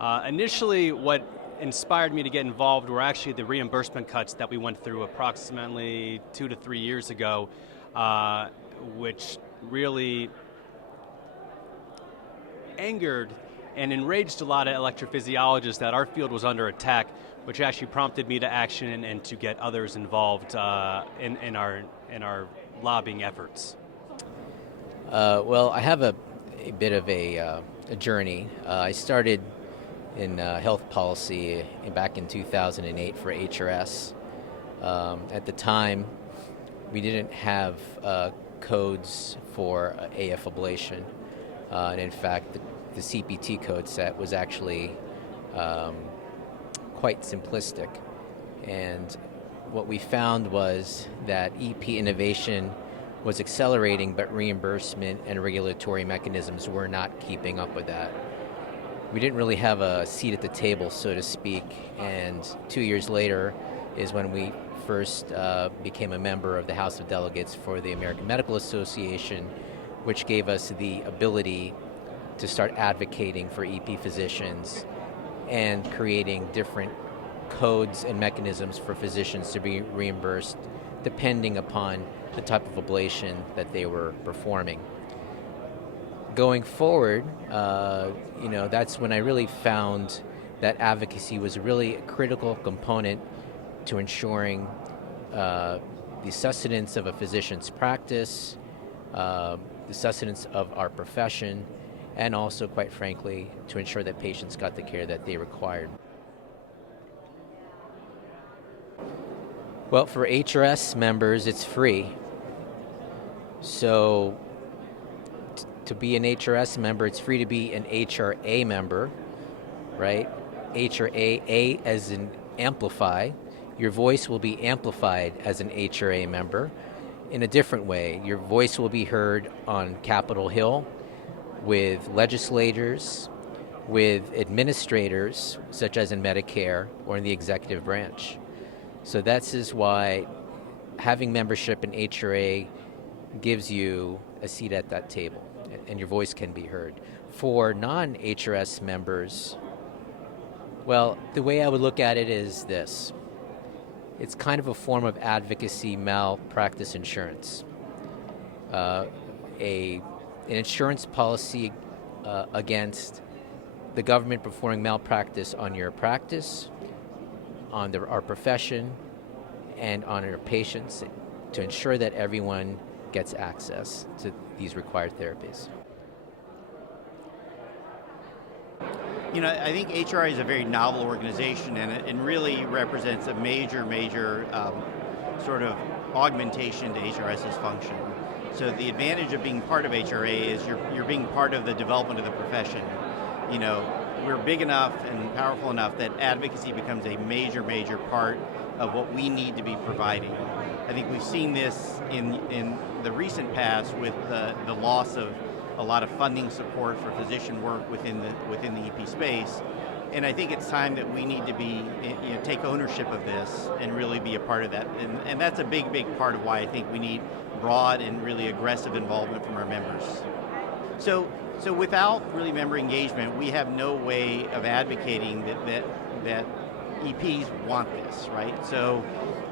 Initially, what inspired me to get involved were actually the reimbursement cuts that we went through approximately 2 to 3 years ago, which really angered and enraged a lot of electrophysiologists that our field was under attack, which actually prompted me to action and to get others involved in our lobbying efforts. Well, I have a bit of a journey. I started in health policy back in 2008 for HRS. At the time, we didn't have codes for AF ablation. And in fact, the CPT code set was actually quite simplistic. And what we found was that EP innovation was accelerating, but reimbursement and regulatory mechanisms were not keeping up with that. We didn't really have a seat at the table, so to speak, and 2 years later is when we first became a member of the House of Delegates for the American Medical Association, which gave us the ability to start advocating for EP physicians and creating different codes and mechanisms for physicians to be reimbursed depending upon the type of ablation that they were performing. Going forward, that's when I really found that advocacy was really a critical component to ensuring the sustenance of a physician's practice, the sustenance of our profession, and also, quite frankly, to ensure that patients got the care that they required. Well, for HRS members, it's free. So to be an HRS member, it's free to be an HRA member, right? HRA, A as in amplify. Your voice will be amplified as an HRA member in a different way. Your voice will be heard on Capitol Hill with legislators, with administrators, such as in Medicare or in the executive branch. So that's is why having membership in HRA gives you a seat at that table, and your voice can be heard. For non-HRS members, well, the way I would look at it is this. It's kind of a form of advocacy malpractice insurance. An insurance policy against the government performing malpractice on your practice, on our profession, and on our patients to ensure that everyone gets access to these required therapies. I think HRA is a very novel organization, and it really represents a major sort of augmentation to HRS's function. So the advantage of being part of HRA is you're being part of the development of the profession. We're big enough and powerful enough that advocacy becomes a major part of what we need to be providing. I think we've seen this in the recent past with the loss of a lot of funding support for physician work within the EP space. And I think it's time that we need to take ownership of this and really be a part of that. And that's a big part of why I think we need broad and really aggressive involvement from our members. So without really member engagement, we have no way of advocating that EPs want this, right? So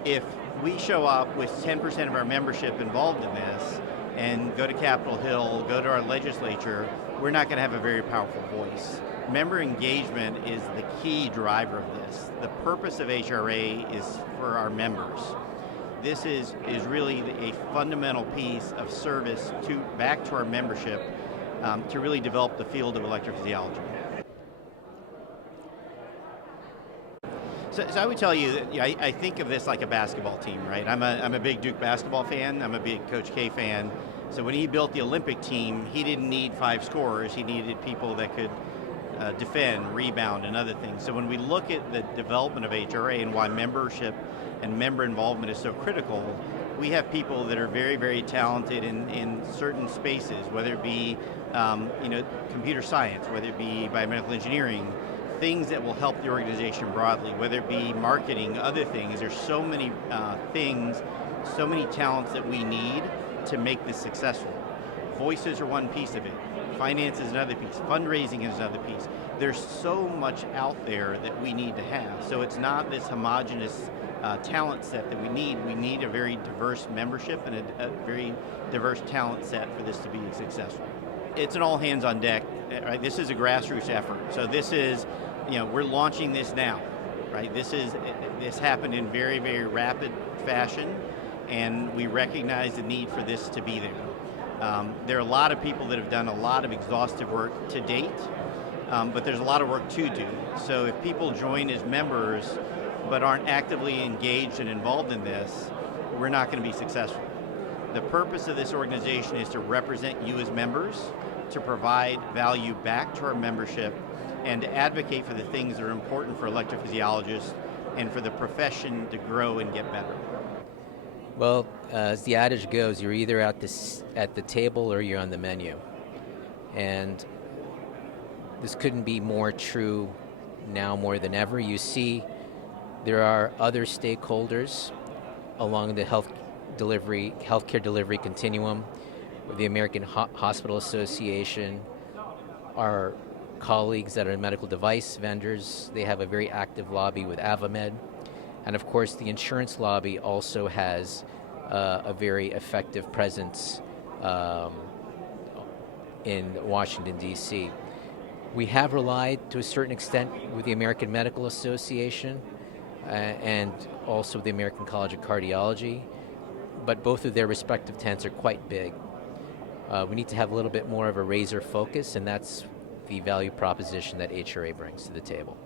if we show up with 10% of our membership involved in this and go to Capitol Hill, go to our legislature, we're not going to have a very powerful voice. Member engagement is the key driver of this. The purpose of HRA is for our members. This is really a fundamental piece of service back to our membership to really develop the field of electrophysiology. So I would tell you that I think of this like a basketball team, right? I'm a big Duke basketball fan. I'm a big Coach K fan. So when he built the Olympic team, he didn't need 5 scorers. He needed people that could defend, rebound, and other things. So when we look at the development of HRA and why membership and member involvement is so critical, we have people that are very talented in certain spaces, whether it be computer science, whether it be biomedical engineering, things that will help the organization broadly, whether it be marketing, other things. There's so many things, so many talents that we need to make this successful. Voices are one piece of it. finance is another piece, fundraising is another piece. There's so much out there that we need to have. So it's not this homogenous talent set that we need. We need a very diverse membership and a very diverse talent set for this to be successful. It's an all hands on deck, right? This is a grassroots effort. So this is, we're launching this now, right? This happened in very, very rapid fashion, and we recognize the need for this to be there. There are a lot of people that have done a lot of exhaustive work to date, but there's a lot of work to do. So if people join as members but aren't actively engaged and involved in this, we're not going to be successful. The purpose of this organization is to represent you as members, to provide value back to our membership, and to advocate for the things that are important for electrophysiologists and for the profession to grow and get better. Well, as the adage goes, you're either at the table or you're on the menu. And this couldn't be more true now more than ever. You see there are other stakeholders along the healthcare delivery continuum, with the American Hospital Association, our colleagues that are medical device vendors. They have a very active lobby with AvaMed. And of course, the insurance lobby also has a very effective presence in Washington, D.C. We have relied to a certain extent with the American Medical Association and also the American College of Cardiology, but both of their respective tents are quite big. We need to have a little bit more of a razor focus, and that's the value proposition that HRA brings to the table.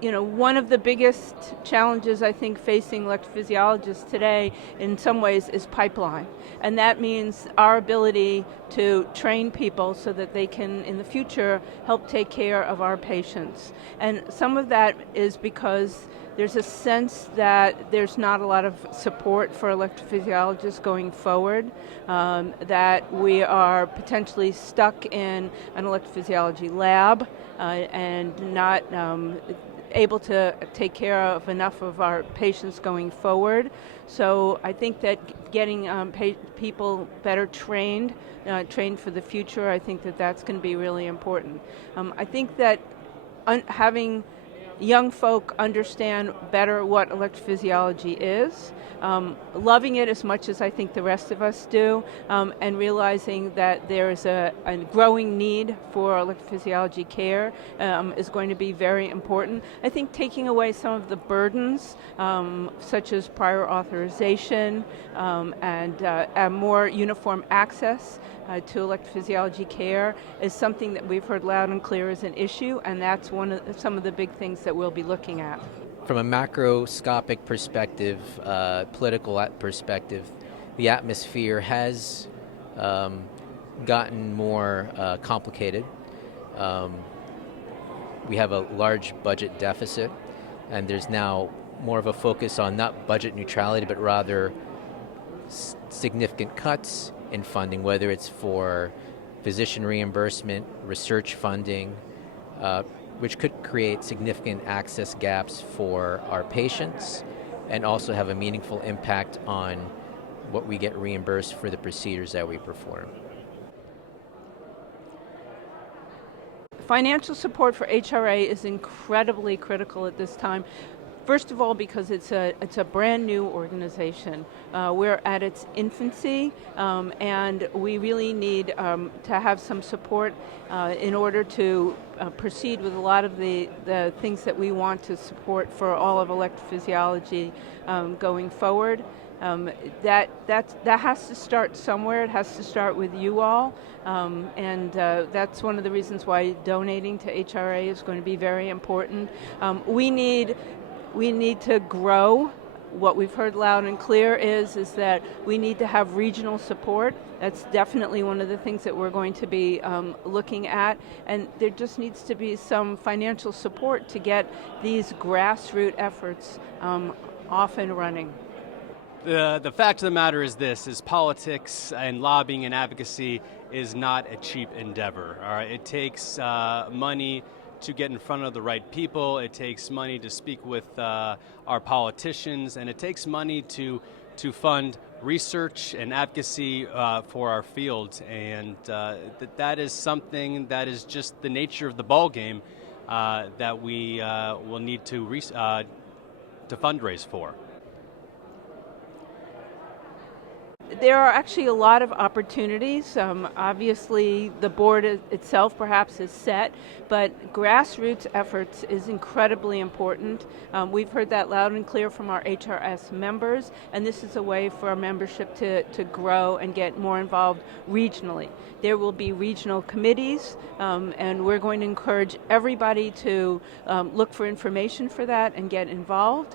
One of the biggest challenges I think facing electrophysiologists today in some ways is pipeline. And that means our ability to train people so that they can in the future help take care of our patients. And some of that is because there's a sense that there's not a lot of support for electrophysiologists going forward, that we are potentially stuck in an electrophysiology lab and not able to take care of enough of our patients going forward. So I think that getting people better trained for the future, I think that that's going to be really important. I think that having young folk understand better what electrophysiology is, loving it as much as I think the rest of us do, and realizing that there is a growing need for electrophysiology care is going to be very important. I think taking away some of the burdens, such as prior authorization and a more uniform access to electrophysiology care is something that we've heard loud and clear is an issue, and that's some of the big things that we'll be looking at. From a macroscopic perspective, political perspective, the atmosphere has gotten more complicated. We have a large budget deficit, and there's now more of a focus on not budget neutrality, but rather significant cuts in funding, whether it's for physician reimbursement, research funding, which could create significant access gaps for our patients and also have a meaningful impact on what we get reimbursed for the procedures that we perform. Financial support for HRA is incredibly critical at this time. First of all, because it's a brand new organization. We're at its infancy, and we really need to have some support in order to proceed with a lot of the things that we want to support for all of electrophysiology going forward. That has to start somewhere. It has to start with you all, and that's one of the reasons why donating to HRA is going to be very important. We need to grow. What we've heard loud and clear is that we need to have regional support. That's definitely one of the things that we're going to be looking at. And there just needs to be some financial support to get these grassroots efforts off and running. The fact of the matter is this, is politics and lobbying and advocacy is not a cheap endeavor. All right? It takes money to get in front of the right people. It takes money to speak with our politicians, and it takes money to to fund research and advocacy for our field, and that is something that is just the nature of the ball game that we will need to fundraise for. There are actually a lot of opportunities. Obviously, the board itself perhaps is set, but grassroots efforts is incredibly important. We've heard that loud and clear from our HRS members, and this is a way for our membership to grow and get more involved regionally. There will be regional committees, and we're going to encourage everybody to look for information for that and get involved.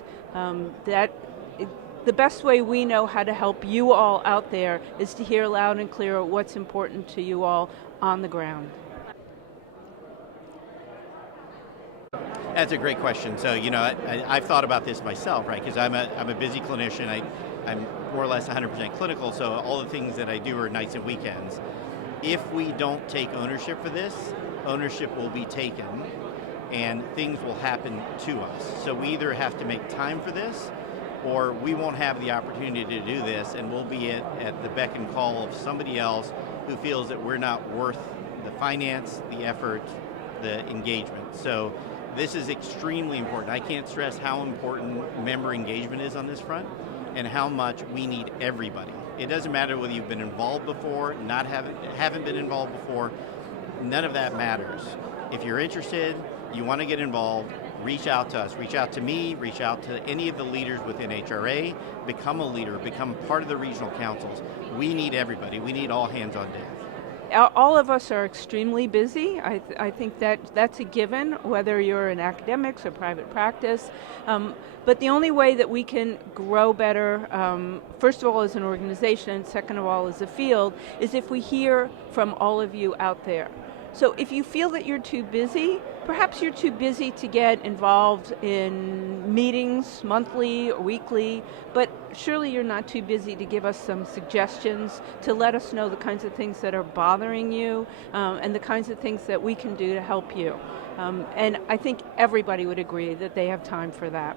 The best way we know how to help you all out there is to hear loud and clear what's important to you all on the ground. That's a great question. So, I've thought about this myself, right? Because I'm a busy clinician. I'm more or less 100% clinical, so all the things that I do are nights and weekends. If we don't take ownership for this, ownership will be taken and things will happen to us. So we either have to make time for this, or we won't have the opportunity to do this, and we'll be at the beck and call of somebody else who feels that we're not worth the finance, the effort, the engagement. So this is extremely important. I can't stress how important member engagement is on this front and how much we need everybody. It doesn't matter whether you've been involved before, haven't been involved before, none of that matters. If you're interested, you want to get involved, reach out to us, reach out to me, reach out to any of the leaders within HRA, become a leader, become part of the regional councils. We need everybody. We need all hands on deck. All of us are extremely busy. I think that's a given, whether you're in academics or private practice. But the only way that we can grow better, first of all as an organization, second of all as a field, is if we hear from all of you out there. So if you feel that you're too busy, perhaps you're too busy to get involved in meetings monthly or weekly, but surely you're not too busy to give us some suggestions, to let us know the kinds of things that are bothering you, and the kinds of things that we can do to help you. And I think everybody would agree that they have time for that.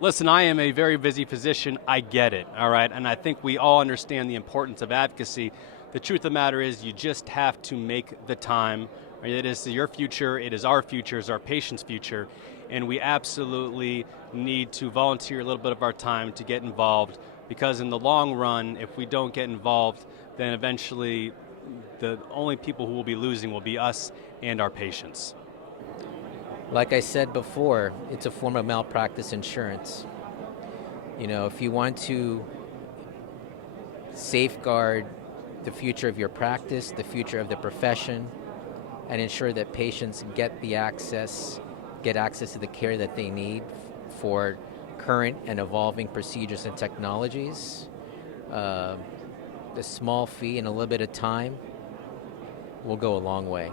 Listen, I am a very busy physician. I get it, all right? And I think we all understand the importance of advocacy. The truth of the matter is you just have to make the time. It is your future, it is our future, it's our patient's future, and we absolutely need to volunteer a little bit of our time to get involved, because in the long run, if we don't get involved, then eventually the only people who will be losing will be us and our patients. Like I said before, it's a form of malpractice insurance. If you want to safeguard the future of your practice, the future of the profession, and ensure that patients get access to the care that they need for current and evolving procedures and technologies, the small fee and a little bit of time will go a long way.